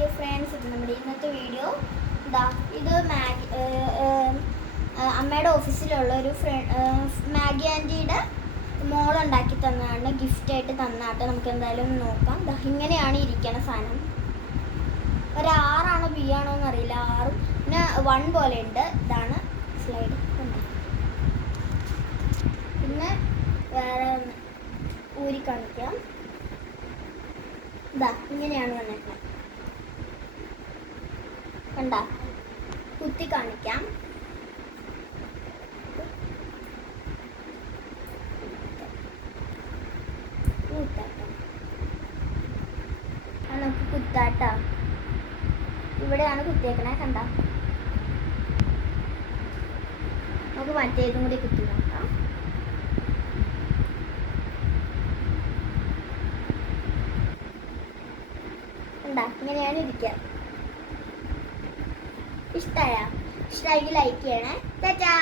Dear friends, ഇത് നമ്മുടെ ഇന്നത്തെ വീഡിയോ ഇതാ. ഇത് അമ്മയുടെ ഓഫീസിലുള്ള ഒരു മാഗി ആൻറ്റിയുടെ മോളുണ്ടാക്കി തന്നതാണ്, ഗിഫ്റ്റായിട്ട് തന്നാട്ടെ. നമുക്ക് എന്തായാലും നോക്കാം. ഇങ്ങനെയാണ് ഇരിക്കണ സാധനം. ഒരു 6 ബി ആണോ എന്നറിയില്ല. 6 പിന്നെ 1 പോലെ ഉണ്ട്. ഇതാണ് സ്ലൈഡ്. പിന്നെ വേറെ ഊരി കാണിക്കാം. ഇതാ ഇങ്ങനെയാണ് വന്നിട്ടുള്ളത്. കണ്ട, കുത്തി കാണിക്കാം. നമുക്ക് കുത്താട്ടോ. ഇവിടെയാണ് കുത്തിയേക്കണേ. കണ്ട, നമുക്ക് മറ്റേതും കൂടി കുത്തി നോക്കാം. ഇങ്ങനെയാണ് ഇരിക്കുക. ഇഷ്ടമായെങ്കിൽ ലൈക്ക് ചെയ്യണേ. ടാറ്റാ.